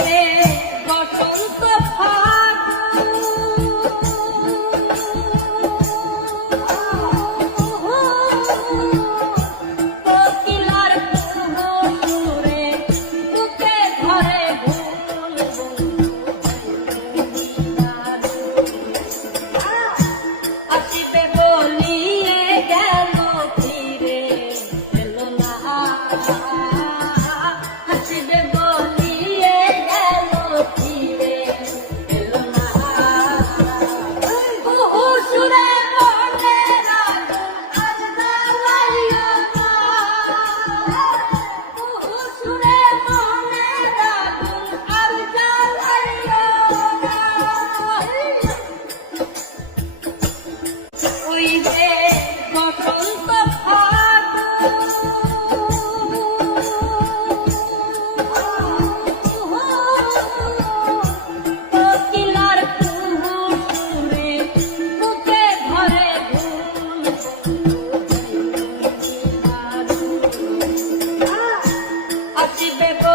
যে বসন্ত বাঁচবে